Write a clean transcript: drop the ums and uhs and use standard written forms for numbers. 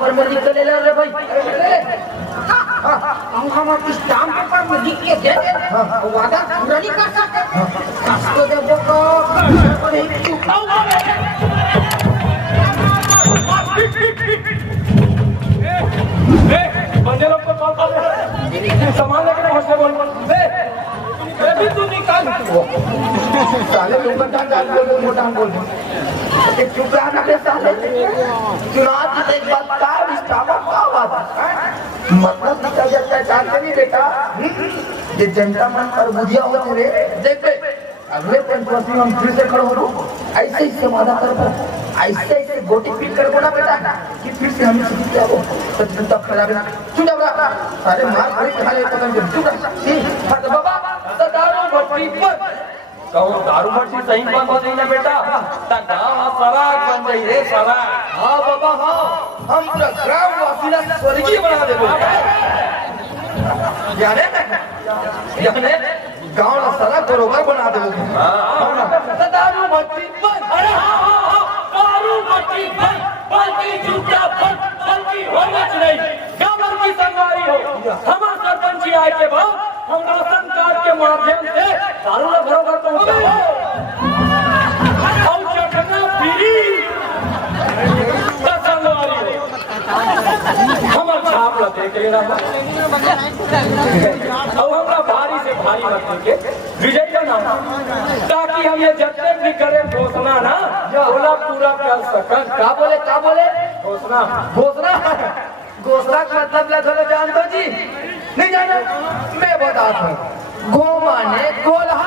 Paper में लिख के ले रे भाई। हम स्टाम्प पेपर में लिख के दे दे, वादा पूरा नहीं कर सकते। तो देखो बंदे लोग को कॉल कर सामान लेके पहुंचे बोल भी तू निकाल साले लोग डाल मोटा बोल एक चुप रहना बे साले। चुनाव की एक बात का विस्तार का बात मतलब निकल जाता है जानते नहीं बेटा। ये जनता मन पर बुझिया होते रे देख बे अगले पंचवर्षी हम फिर से खड़े हो ऐसे ही समाधान कर ऐसे ऐसे गोटी पीट कर बोला बेटा कि फिर से हम सीख जाओ तो जनता खड़ा रहना चुना बड़ा सारे मार खड़ी खा ले पता नहीं चुना हट बाबा तो दारू भट्टी पर कहूँ दारू भट्टी सही बंद हो गई ना बेटा ता गांव सराग बन गई रे सराग। हाँ बाबा हाँ हम पूरा ग्राम वासी स्वर्गीय बना दे यानी गांव ना सड़क बरोबर बना दे दारू भट्टी पर। अरे दारू भट्टी पर बल्कि जूता पर बल्कि होना नहीं गांव की सरकारी हो हमारा सरपंच आए के बाद हम राशन कार्ड के माध्यम से दारू न बरोबर पहुंचाओ और चटना पीरी सरकारी हमार छाप ल देख ले रहा और हमरा भारी से भारी मत के विजय का नाम ताकि हम ये जब भी करें घोषणा ना बोला पूरा कर सकन। क्या बोले घोषणा घोषणा घोषणा का मतलब लगा जान दो जी नहीं जाना मैं बताता हूँ। गो माने गोला